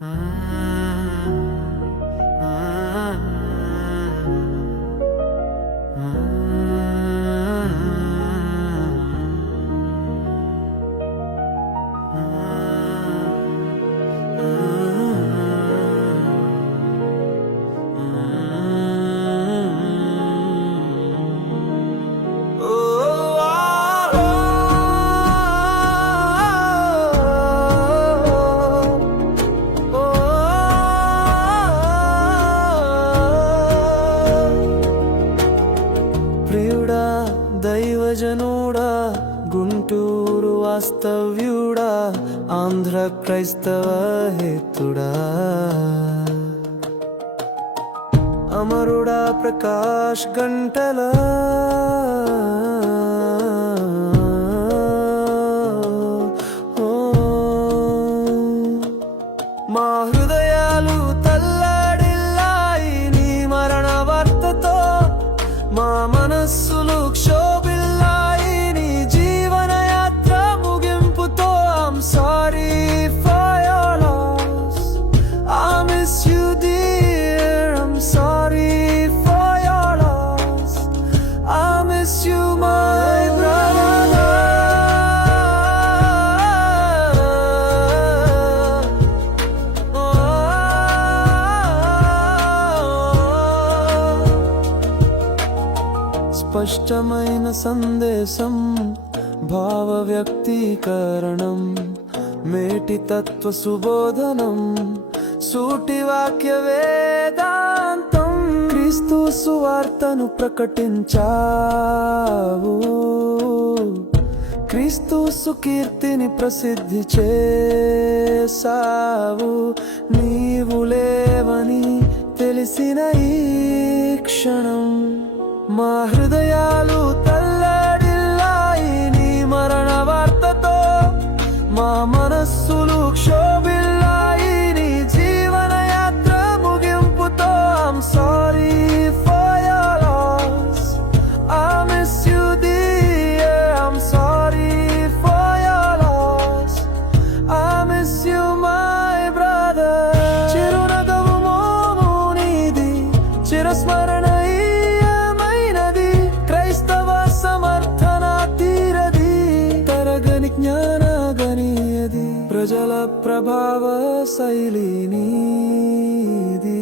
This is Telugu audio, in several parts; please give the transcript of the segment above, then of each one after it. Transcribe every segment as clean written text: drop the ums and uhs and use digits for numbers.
ఆ ఆ ప్రియుడా దైవజనుడా గుంటూరు వాస్తవ్యుడా ఆంధ్ర క్రైస్తవ హేతుడా అమరుడా ప్రకాష్ గంటల మా హృదయాలు తల్లడిల్లాయి నీ మరణ వార్తతో మా మనస్సులు క్షోభిల్లాయి నీ జీవన యాత్ర ముగింపుతో I'm sorry for your loss I miss you dear I'm sorry for your loss I miss you my brother స్పష్టమైన సందేశం భావ వ్యక్తీకరణం మేటి తత్వ సుబోధనం సూటి వాక్య వేదాంతం క్రీస్తు సువార్తను ప్రకటించావు క్రీస్తు సుకీర్తిని ప్రసిద్ధి చేసావు నీవు లేవని తెలిసిన ఈ క్షణం మా హృదయాలు తల్లడిల్లాయి నీ మరణ వార్తతో మా మనస్సులు క్షోభిల్లాయి నీ జీవన యాత్ర ముగింపుతో I'm sorry for your loss I miss you dear I'm sorry for your loss I miss you my brother చిరునగవు మోము నీది చిరస్మరణ ప్రజల ప్రభావ శైలి నీది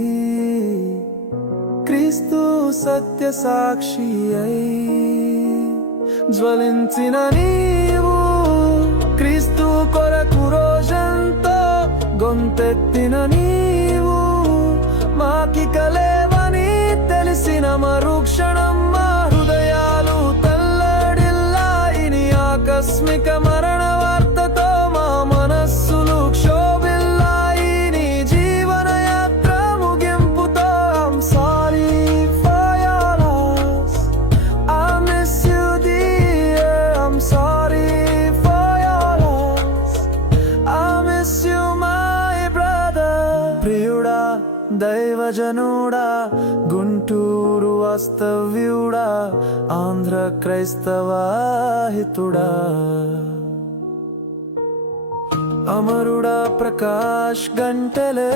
క్రీస్తు సత్య సాక్షి అయి జ్వలించిన నీవు క్రీస్తు కొరకు రోజంతో గొంతెత్తిన నీవు మాకిక లేవని తెలిసిన మరుక్షణం మా హృదయాలు తల్లడిల్లాయి నీ ఆకస్మిక మరణ వార్తతో మా మనస్సులు క్షోభిల్లాయి నీ జీవన యాత్ర ముగింపుతో I'm sorry for your loss I miss you dear I'm sorry for your loss I miss you my brother ప్రియుడా దైవజనుడా గుంటూరు వాస్తవ్యుడా ఆంధ్ర క్రైస్తవ హితుడా అమరుడా ప్రకాష్ గంటలే